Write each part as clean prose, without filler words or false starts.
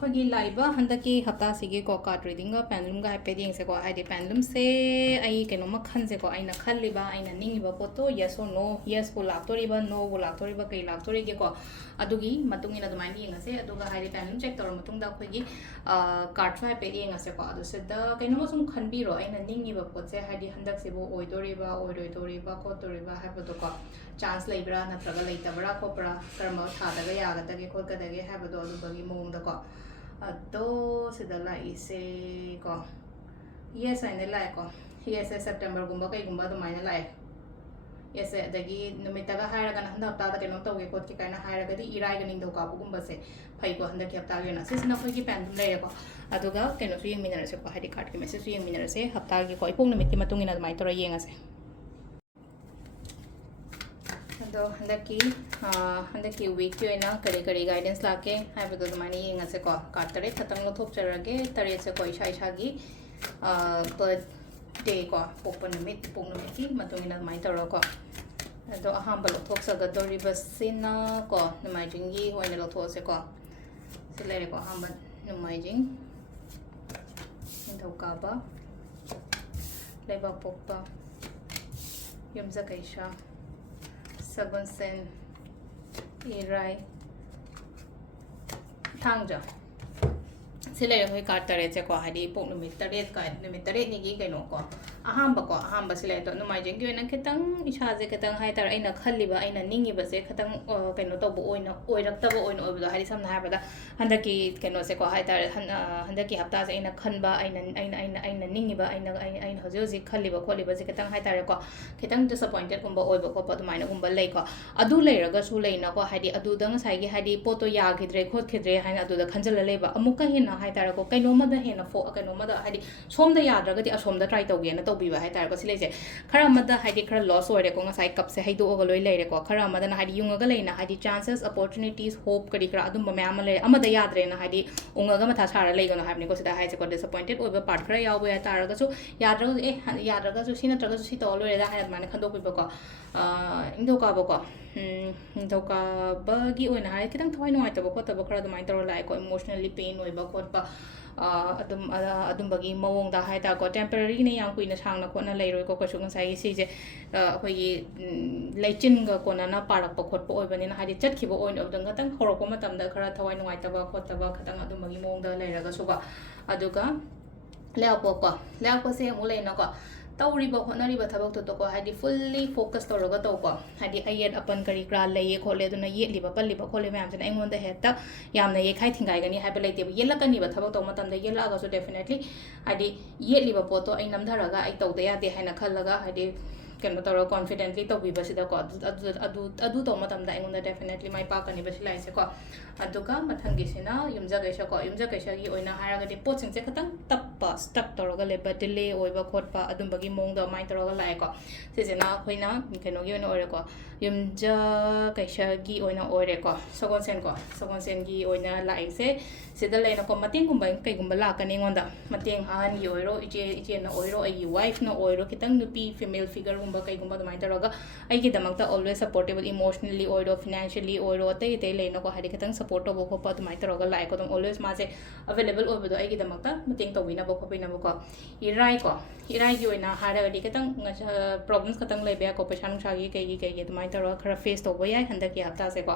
ꯑꯩꯈꯣꯏꯒꯤ ꯂꯥꯛꯏꯕ ꯍꯟꯗꯛꯀꯤ ꯍꯞꯇꯥꯁꯤꯒꯤꯀꯣ ꯀꯥꯔꯠ ꯔꯤꯗꯤꯡꯒ ꯄꯦꯟꯗꯨꯂꯝꯒ ꯍꯥꯏꯐꯦꯠ ꯌꯦꯡꯁꯦꯀꯣ ꯍꯥꯏꯗꯤ ꯄꯦꯟꯗꯨꯂꯝꯁꯦ ꯑꯩ ꯀꯩꯅꯣꯝꯃ ꯈꯟꯁꯦꯀꯣ ꯑꯩꯅ ꯈꯜꯂꯤꯕ ꯑꯩꯅ ꯅꯤꯡꯉꯤꯕ ꯄꯣꯠꯇꯣ ꯌꯦꯁ ꯑꯣꯔ ꯅꯣ ꯌꯦꯁꯄꯨ ꯂꯥꯛꯇꯣꯔꯤꯕ ꯅꯣꯕꯨ ꯂꯥꯛꯇꯣꯔꯤꯕ ꯀꯩ ꯂꯥꯛꯇꯣꯔꯤꯒꯦꯀꯣ ꯑꯗꯨꯒꯤ ꯃꯇꯨꯡ ꯏꯟꯅ ꯑꯗꯨꯃꯥꯏꯅ ꯌꯦꯡꯉꯁꯦ ꯑꯗꯨꯒ ꯍꯥꯏꯗꯤ ꯄꯦꯟꯗꯨꯂꯝ ꯆꯦꯛ ꯇꯧꯔ ꯃꯇꯨꯡꯗ ꯑꯩꯈꯣꯏꯒꯤ ꯀꯥꯔꯠꯁꯨ ꯍꯥꯏꯐꯦꯠ ꯌꯦꯡꯉꯁꯦꯀꯣ ꯑꯗꯨ ꯁꯤꯗ ꯀꯩꯅꯣꯝꯃ ꯁꯨꯝ ꯈꯟꯕꯤꯔꯣ ꯑꯩꯅ ꯅꯤꯡꯉꯤꯕ ꯄꯣꯠꯁꯦ ꯍꯥꯏꯗꯤ ꯍꯟꯗꯛꯁꯤꯕꯨ ꯑꯣꯏꯗꯣꯔꯤꯕ ꯑꯣꯏꯔꯣꯏꯗꯣꯔꯤꯕ ꯈꯣꯠꯇꯣꯔꯤꯕ ꯍꯥꯏꯕꯗꯣꯀꯣ ꯆꯥꯟꯁ ꯂꯩꯕ꯭ꯔꯥ ꯅꯠꯇ꯭ꯔꯒ ꯂꯩꯇꯕ꯭ꯔꯥ ꯈꯣꯠꯄ꯭ꯔꯥ ꯀꯔꯝꯕ ꯊꯥꯗꯒ ꯌꯥꯒꯗꯒꯦ ꯈꯣꯠꯀꯗꯒꯦ ꯍꯥꯏꯕꯗꯣ ꯑꯗꯨꯒꯤ ꯃꯑꯣꯡꯗꯀꯣ ꯑꯗꯣ ꯁꯤꯗ ꯂꯥꯛꯏꯁꯦ ꯀꯣ ꯌꯦꯁ ꯍꯥꯏꯅ ꯂꯥꯛꯑꯦꯀꯣ ꯌꯦꯁꯁꯦ ꯁꯦꯞꯇꯦꯝꯕꯔꯒꯨꯝꯕ ꯀꯩꯒꯨꯝꯕ ꯑꯗꯨꯃꯥꯏꯅ ꯂꯥꯛꯑꯦ ꯌꯦꯁꯁꯦ ꯑꯗꯒꯤ ꯅꯨꯃꯤꯠꯇꯒ ꯍꯥꯏꯔꯒꯅ ꯍꯟꯗꯛ ꯍꯞꯇꯥꯗ ꯀꯩꯅꯣ ꯇꯧꯒꯦ ꯈꯣꯠꯀꯦ ꯀꯥꯏꯅ ꯍꯥꯏꯔꯒꯗꯤ ꯏꯔꯥꯏꯒ ꯅꯤꯡꯊꯧꯀꯥꯕꯒꯨꯝꯕꯁꯦ ꯐꯩꯀꯣ ꯍꯟꯗꯛꯀꯤ ꯍꯞꯇꯥꯒꯤ ꯑꯣꯏꯅ ꯁꯤꯁꯤꯅ ꯑꯩꯈꯣꯏꯒꯤ ꯄꯦꯟꯗꯨꯂꯝ ꯂꯩꯔꯦꯀꯣ ꯑꯗꯨꯒ ꯀꯩꯅꯣꯁꯨ ꯌꯦꯡꯃꯤꯟꯅꯔꯁꯦꯀꯣ ꯍꯥꯏꯗꯤ ꯀꯥꯔꯠꯀꯤ ꯃꯦꯁꯦꯖꯁꯨ ꯌꯦꯡꯃꯤꯟꯅꯔꯁꯦ ꯍꯞꯇꯥꯒꯤꯀꯣ ꯏꯄꯣꯛ ꯅꯨꯃꯤꯠꯀꯤ ꯃꯇꯨꯡ ꯏꯟꯅ ꯑꯗꯨꯃꯥꯏꯅ ꯇꯧꯔ ꯌꯦꯡꯉꯁꯦ ꯑꯗꯣ ꯍꯟꯗꯛꯀꯤ ꯋꯤꯛꯀꯤ ꯑꯣꯏꯅ ꯀꯔꯤ ꯀꯔꯤ ꯒꯥꯏꯗꯦꯟꯁ ꯂꯥꯛꯀꯦ ꯍꯥꯏꯕꯗꯣ ꯑꯗꯨꯃꯥꯏꯅ ꯌꯦꯡꯉꯁꯦꯀꯣ ꯀꯥꯔꯠ 8 ꯈꯛꯇꯪ ꯂꯧꯊꯣꯛꯆꯔꯒꯦ 8ꯁꯦꯀꯣ ꯏꯁꯥ ꯏꯁꯥꯒꯤ ꯕꯔꯊꯗꯦ ꯀꯣ ꯄꯣꯛꯄ ꯅꯨꯃꯤꯠ ꯏꯄꯣꯛ ꯅꯨꯃꯤꯠꯀꯤ ꯃꯇꯨꯡ ꯏꯟꯅ ꯑꯗꯨꯃꯥꯏꯅ ꯇꯧꯔꯒꯀꯣ ꯑꯗꯣ ꯑꯍꯥꯟꯕ ꯂꯧꯊꯣꯛꯆꯒꯗꯧꯔꯤꯕꯁꯤꯅ ꯀꯣ ꯅꯣꯡꯃꯥꯏꯖꯤꯡꯒꯤ ꯑꯣꯏꯅ ꯂꯧꯊꯣꯛꯑꯁꯦꯀꯣ ꯁꯤ ꯂꯩꯔꯦꯀꯣ ꯑꯍꯥꯟꯕ ꯅꯣꯡꯃꯥꯏꯖꯤꯡ ꯅꯤꯡꯊꯧꯀꯥꯕ ꯂꯩꯕꯥꯛꯄꯣꯛꯄ ꯌꯨꯝꯖꯀꯩꯁ ꯁꯒꯣꯜꯁꯦꯟ ꯏꯔꯥꯏ ꯊꯥꯡꯖ ꯁꯤ ꯂꯩꯔꯦ ꯑꯩꯈꯣꯏ ꯀꯥꯔꯠ 8ꯁꯦꯀꯣ ꯍꯥꯏꯗꯤ ꯄꯣꯛ ꯅꯨꯃꯤꯠ 8 ꯅꯨꯃꯤꯠ 8ꯅꯤꯒꯤ ꯀꯩꯅꯣꯀꯣ ꯑꯍꯥꯟꯕꯁꯤ ꯂꯩ ꯑꯗꯣ ꯅꯣꯡꯃꯥꯏꯖꯤꯡꯒꯤ ꯑꯣꯏꯅ ꯈꯤꯇꯪ ꯏꯁꯥꯁꯦ ꯈꯤꯇꯪ ꯍꯥꯏꯇꯥꯔꯦ ꯑꯩꯅ ꯈꯜꯂꯤꯕ ꯑꯩꯅ ꯅꯤꯡꯉꯤꯕꯁꯦ ꯈꯤꯇꯪ ꯀꯩꯅꯣ ꯇꯧꯕ ꯑꯣꯏꯅ ꯑꯣꯏꯔꯛꯇꯕ ꯑꯣꯏꯅ ꯑꯣꯏꯕꯗꯣ ꯍꯥꯏꯗꯤ ꯁꯝꯅ ꯍꯥꯏꯔꯕꯗ ꯍꯟꯗꯛꯀꯤ ꯀꯩꯅꯣꯁꯦꯀꯣ ꯍꯥꯏꯇꯥꯔꯦ ꯍꯟꯗꯛꯀꯤ ꯍꯞꯇꯥꯁꯦ ꯑꯩꯅ ꯈꯟꯕ ꯑꯩꯅ ꯅꯤꯡꯉꯤꯕ ꯑꯩꯅ ꯍꯧꯖꯤꯛ ꯈꯜꯂꯤꯕ ꯈꯣꯠꯂꯤꯕꯁꯦ ꯈꯤꯇꯪ ꯍꯥꯏꯇꯥꯔꯦꯀꯣ ꯈꯤꯇꯪ ꯗꯤꯁꯑꯄꯣꯏꯟꯇꯦꯗꯀꯨꯝꯕ ꯑꯣꯏꯕ ꯈꯣꯠꯄ ꯑꯗꯨꯃꯥꯏꯅꯒꯨꯝꯕ ꯂꯩꯀꯣ ꯑꯗꯨ ꯂꯩꯔꯒꯁꯨ ꯂꯩꯅꯀꯣ ꯍꯥꯏꯗꯤ ꯑꯗꯨꯗ ꯉꯁꯥꯏꯒꯤ ꯍꯥꯏꯗꯤ ꯄꯣꯠꯇꯣ ꯌꯥꯈꯤꯗ꯭ꯔꯦ ꯈꯣꯠꯈꯤꯗ꯭ꯔꯦ ꯍꯥꯏꯅ ꯑꯗꯨꯗ ꯈꯟꯖꯜꯂ ꯂꯩꯕ ꯑꯃꯨꯛꯀ ꯍꯦꯟꯅ ꯍꯥꯏꯇꯥꯔꯦꯀꯣ ꯀꯩꯅꯣꯝꯃꯗ ꯍꯦꯟꯅ ꯀꯩꯅꯣꯝꯃꯗ ꯍꯥꯏꯗꯤ ꯁꯣꯝꯗ ꯌꯥꯗ꯭ꯔꯒꯗꯤ ꯑꯁꯣꯝꯗ ꯇ꯭ꯔꯥꯏ ꯇꯧꯒꯦꯅ ꯇꯧꯕꯤꯕ ꯍꯥꯏꯇꯥꯔꯦꯀꯣ ꯁꯤ ꯂꯩꯁꯦ ꯈꯔ ꯑꯃꯗ ꯍꯥꯏꯗꯤ ꯈꯔ ꯂꯣꯁ ꯑꯣꯏꯔꯦꯀꯣ ꯉꯁꯥꯏ ꯀꯞꯁꯦ ꯍꯩꯗꯣꯛꯑꯒ ꯂꯣꯏ ꯂꯩꯔꯦꯀோ ꯈꯔ ꯑꯃꯗꯅ ꯍꯥꯏꯗꯤ ꯌꯨꯡꯉꯒ ꯂꯩꯅ ꯍꯥꯏꯗꯤ ꯆꯥꯟꯁꯦꯁ ꯑꯣꯄꯣꯔꯆꯨꯅꯤꯇꯤꯁ ꯍꯣꯞ ꯀꯔꯤ ꯀꯔꯥ ꯑꯗꯨꯝꯕ ꯃꯌꯥꯝ ꯑꯃ ꯂꯩꯔꯦ ꯑꯃꯗ ꯌꯥꯗ꯭ꯔꯦꯅ ꯍꯥꯏꯗꯤ ꯎꯡꯉꯒ ꯃꯊꯥ ꯁꯥꯔ ꯂꯩꯒꯅꯣ ꯍꯥꯏꯕꯅꯤꯀꯣ ꯁꯤꯗ ꯍꯥꯏꯁꯦꯀꯣ ꯗꯤꯁꯑꯄꯣꯏꯟꯇꯦꯗ ꯑꯣꯏꯕ ꯄꯥꯔꯠ ꯈꯔ ꯌꯥꯎꯕ ꯌꯥ ꯇꯥꯔꯒꯁꯨ ꯌꯥꯗ꯭ꯔꯒꯁꯨ ꯁꯤ ꯅꯠꯇ꯭ꯔꯒꯁꯨ ꯁꯤ ꯇꯧꯔ ꯂꯣꯏꯔꯦꯗ ꯍꯥꯏꯅ ꯑꯗꯨꯃꯥꯏꯅ ꯈꯟꯗꯣꯛꯄꯤꯕꯀꯣ ꯅꯤꯡꯊꯧꯀꯥꯕꯀꯣ ꯅꯤꯡꯊꯧꯀꯥꯕꯒꯤ ꯑꯣꯏꯅ ꯍꯥꯏꯔꯗꯤ ꯈꯤꯇꯪ ꯊꯋꯥꯏ ꯅꯨꯡꯉꯥꯏꯇꯕ ꯈꯣꯠꯇꯕ ꯈꯔ ꯑꯗꯨꯃꯥꯏꯅ ꯇꯧꯔ ꯂꯥꯛꯑꯦꯀꯣ ꯏꯃꯣꯁꯅꯦꯜꯂꯤ ꯄꯦꯟ ꯑꯣꯏꯕ ꯈꯣꯠꯄ ꯑꯗꯨꯝꯕꯒꯤ ꯃꯑꯣꯡꯗ ꯍꯥꯏꯇꯥꯔꯦꯀꯣ ꯇꯦꯝꯄꯔꯔꯤꯅ ꯌꯥꯝ ꯀꯨꯏꯅ ꯁꯥꯡꯅ ꯈꯣꯠꯅ ꯂꯩꯔꯣꯏꯀꯣ ꯀꯩꯁꯨ ꯉꯁꯥꯏꯒꯤ ꯁꯤꯁꯦ ꯑꯩꯈꯣꯏꯒꯤ ꯂꯩꯆꯤꯟꯒ ꯀꯣꯟꯅꯅ ꯄꯥꯔꯛꯄ ꯈꯣꯠꯄ ꯑꯣꯏꯕꯅꯤꯅ ꯍꯥꯏꯗꯤ ꯆꯠꯈꯤꯕ ꯑꯣꯏꯅ ꯈꯤꯇꯪ ꯍꯧꯔꯛꯄ ꯃꯇꯝꯗ ꯈꯔ ꯊꯋꯥꯏ ꯅꯨꯡꯉꯥꯏꯇꯕ ꯈꯣꯠꯇꯕ ꯈꯤꯇꯪ ꯑꯗꯨꯝꯕꯒꯤ ꯃꯑꯣꯡꯗ ꯂꯩꯔꯒꯁꯨꯀꯣ ꯑꯗꯨꯒ ꯂꯩꯕꯥꯛꯄꯣꯛꯄꯁꯦ ꯑꯃꯨꯛ ꯂꯩꯅꯀꯣ ꯇꯧꯔꯤꯕ ꯍꯣꯠꯅꯔꯤꯕ ꯊꯕꯛꯇꯨꯗꯀꯣ ꯍꯥꯏꯗꯤ ꯐꯨꯜꯂꯤ ꯐꯣꯀꯁ ꯇꯧꯔꯒ ꯇꯧꯀꯣ ꯍꯥꯏꯗꯤ ꯑꯌꯦꯠ ꯑꯄꯟ ꯀꯔꯤ ꯀꯔꯥ ꯂꯩꯌꯦ ꯈꯣꯠꯂꯦ ꯑꯗꯨꯅ ꯌꯦꯠꯂꯤꯕ ꯄꯜꯂꯤꯕ ꯈꯣꯠꯂꯤꯕ ꯃꯌꯥꯝꯁꯤꯅ ꯑꯩꯉꯣꯟꯗ ꯍꯦꯛꯇ ꯌꯥꯝꯅ ꯌꯩꯈꯥꯏ ꯊꯤꯡꯒꯥꯏꯒꯅꯤ ꯍꯥꯏꯕ ꯂꯩꯇꯦꯕ ꯌꯦꯠꯂꯛꯀꯅꯤꯕ ꯊꯕꯛ ꯇꯧꯕ ꯃꯇꯝꯗ ꯌꯦꯠꯂꯛꯑꯒꯁꯨ ꯗꯦꯐꯤꯅꯦꯠꯂꯤ ꯍꯥꯏꯗꯤ ꯌꯦꯠꯂꯤꯕ ꯄꯣꯠꯇꯣ ꯑꯩ ꯅꯝꯊꯔꯒ ꯑꯩ ꯇꯧꯗ ꯌꯥꯗꯦ ꯍꯥꯏꯅ ꯈꯜꯂꯒ ꯍꯥꯏꯗꯤ ꯀꯩꯅꯣ ꯇꯧꯔꯒ ꯀꯣꯟꯐꯤꯗꯦꯟꯠꯂꯤ ꯇꯧꯕꯤꯕꯁꯤꯗꯀꯣ ꯑꯗꯨ ꯇꯧꯕ ꯃꯇꯝꯗ ꯑꯩꯉꯣꯟꯗ ꯗꯦꯐꯤꯅꯦꯠꯂꯤ ꯃꯥꯏ ꯄꯥꯛꯀꯅꯤꯕ ꯁꯤ ꯂꯥꯏꯟꯁꯦꯀꯣ ꯑꯗꯨꯒ ꯃꯊꯪꯒꯤꯁꯤꯅ ꯌꯨꯝꯖꯀꯩꯁꯀꯣ ꯌꯨꯝꯖꯀꯩꯁꯒꯤ ꯑꯣꯏꯅ ꯍꯥꯏꯔꯒꯗꯤ ꯄꯣꯠꯁꯤꯡꯁꯦ ꯈꯤꯇꯪ ꯇꯞꯄ ꯁ꯭ꯇꯛ ꯇꯧꯔꯒ ꯂꯩꯕ ꯗꯤꯂꯦ ꯑꯣꯏꯕ ꯈꯣꯠꯄ ꯑꯗꯨꯝꯕꯒꯤ ꯃꯑꯣꯡꯗ ꯑꯗꯨꯃꯥꯏꯅ ꯇꯧꯔꯒ ꯂꯥꯛꯑꯦꯀꯣ ꯁꯤꯁꯤꯅ ꯑꯩꯈꯣꯏꯅ ꯀꯩꯅꯣꯒꯤ ꯑꯣꯏꯅ ꯑꯣꯏꯔꯦꯀꯣ ꯌꯨꯝꯖꯀꯩꯁꯒꯤ ꯑꯣꯏꯅ ꯑꯣꯏꯔꯦꯀꯣ ꯁꯒꯣꯜꯁꯦꯟꯒꯤ ꯑꯣꯏꯅ ꯂꯥꯛꯏꯁꯦ ꯁꯤꯗ ꯂꯩꯅꯀꯣ ꯃꯇꯦꯡꯒꯨꯝꯕ ꯀꯩꯒꯨꯝꯕ ꯂꯥꯛꯀꯅꯤ ꯑꯩꯉꯣꯟꯗ ꯃꯇꯦꯡ ꯑꯍꯟꯒꯤ ꯑꯣꯏꯔꯣ ꯏꯆꯦꯅ ꯑꯣꯏꯔꯣ ꯑꯩꯒꯤ ꯋꯥꯏꯐꯅ ꯑꯣꯏꯔꯣ ꯈꯤꯇꯪ ꯅꯨꯄꯤ ꯐꯤꯃꯦꯜ ꯐꯤꯒꯔꯒꯨꯝꯕ ꯀꯩꯒꯨꯝꯕ ꯑꯗꯨꯃꯥꯏꯅ ꯇꯧꯔꯒ ꯑꯩꯒꯤꯗꯃꯛꯇ ꯑꯣꯜꯋꯦꯁ ꯁꯞꯄꯣꯔꯇꯦꯕꯜ ꯏꯃꯣꯁꯅꯦꯜꯂꯤ ꯑꯣꯏꯔꯣ ꯐꯤꯅꯥꯟꯁꯤꯌꯦꯜꯂꯤ ꯑꯣꯏꯔꯣ ꯑꯇꯩ ꯂꯩꯅꯀꯣ ꯍꯥꯏꯗꯤ ꯈꯤꯇꯪ ꯁꯞꯄꯣꯔꯠ ꯇꯧꯕ ꯈꯣꯠꯄ ꯑꯗꯨꯃꯥꯏꯅ ꯇꯧꯔꯒ ꯂꯥꯛꯑꯦꯀꯣ ꯑꯗꯨꯝ ꯑꯣꯜꯋꯦꯁ ꯃꯥꯁꯦ ꯑꯕꯦꯂꯦꯕꯜ ꯑꯣꯏꯕꯗꯣ ꯑꯩꯒꯤꯗꯃꯛꯇ ꯃꯇꯦꯡ ꯇꯧꯕꯤꯅꯕ ꯈꯣꯠꯄꯤꯅꯕꯀꯣ ꯏꯔꯥꯏꯒꯤ ꯑꯣꯏꯅ ꯍꯥꯏꯔꯒꯗꯤ ꯈꯤꯇꯪ ꯄ꯭ꯔꯣꯕ꯭ꯂꯦꯝꯁ ꯈꯤꯇꯪ ꯂꯩꯕ ꯌꯥꯏꯀꯣ ꯄꯩꯁꯥ ꯅꯨꯡꯁꯥꯒꯤ ꯀꯩꯒꯤ ꯑꯗꯨꯃꯥꯏꯅ ꯇꯧꯔꯒ ꯈꯔ ꯐꯦꯁ ꯇꯧꯕ ꯌꯥꯏ ꯍꯟꯗꯛꯀꯤ ꯍꯞꯇꯥꯁꯦꯀꯣ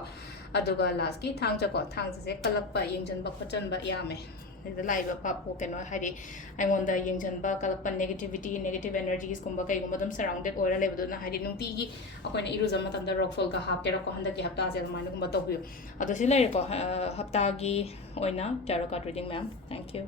ꯑꯗꯨꯒ ꯂꯥꯁꯀꯤ ꯊꯥꯡꯖꯁꯦ ꯀꯜꯂꯛꯄ ꯌꯦꯡꯁꯤꯟꯕ ꯈꯣꯠꯆꯟꯕ ꯌꯥꯝꯃꯦ ꯁꯤꯗ ꯂꯥꯛꯏꯕ ꯀꯩꯅꯣ ꯍꯥꯏꯗꯤ ꯑꯩꯉꯣꯟꯗ ꯌꯦꯡꯁꯤꯟꯕ ꯀꯜꯂꯛꯄ ꯅꯦꯒꯦꯇꯤꯕꯤꯇꯤ ꯅꯦꯒꯦꯇꯤቭ ꯑꯦꯅꯔꯖꯤꯁꯀꯨꯝꯕ ꯀꯩꯒꯨꯝꯕ ꯑꯗꯨꯝ ꯁꯔꯥꯎꯟꯗꯦꯗ ꯑꯣꯏꯔ ꯂꯩꯕꯗꯨꯅ ꯍꯥꯏꯗꯤ ꯅꯨꯡꯇꯤꯒꯤ ꯑꯩꯈꯣꯏꯅ ꯏꯔꯨꯖꯕ ꯃꯇꯝꯗ ꯔꯣꯛꯁꯣꯜꯒ ꯍꯥꯞꯀꯦꯔꯀꯣ ꯍꯟꯗꯛꯀꯤ ꯍꯞꯇꯥꯁꯦ ꯑꯗꯨꯃꯥꯏꯅꯒꯨꯝꯕ ꯇꯧꯕꯤꯌꯨ ꯑꯗꯣ ꯁꯤ ꯂꯩꯔꯦꯀꯣ ꯍꯞꯇꯥꯒꯤ ꯑꯣꯏꯅ ꯇꯦꯔꯣ ꯀꯥꯔꯠ ꯔꯤꯗꯤꯡ ꯃꯌꯥꯝ ꯊꯦꯡꯛ ꯌꯨ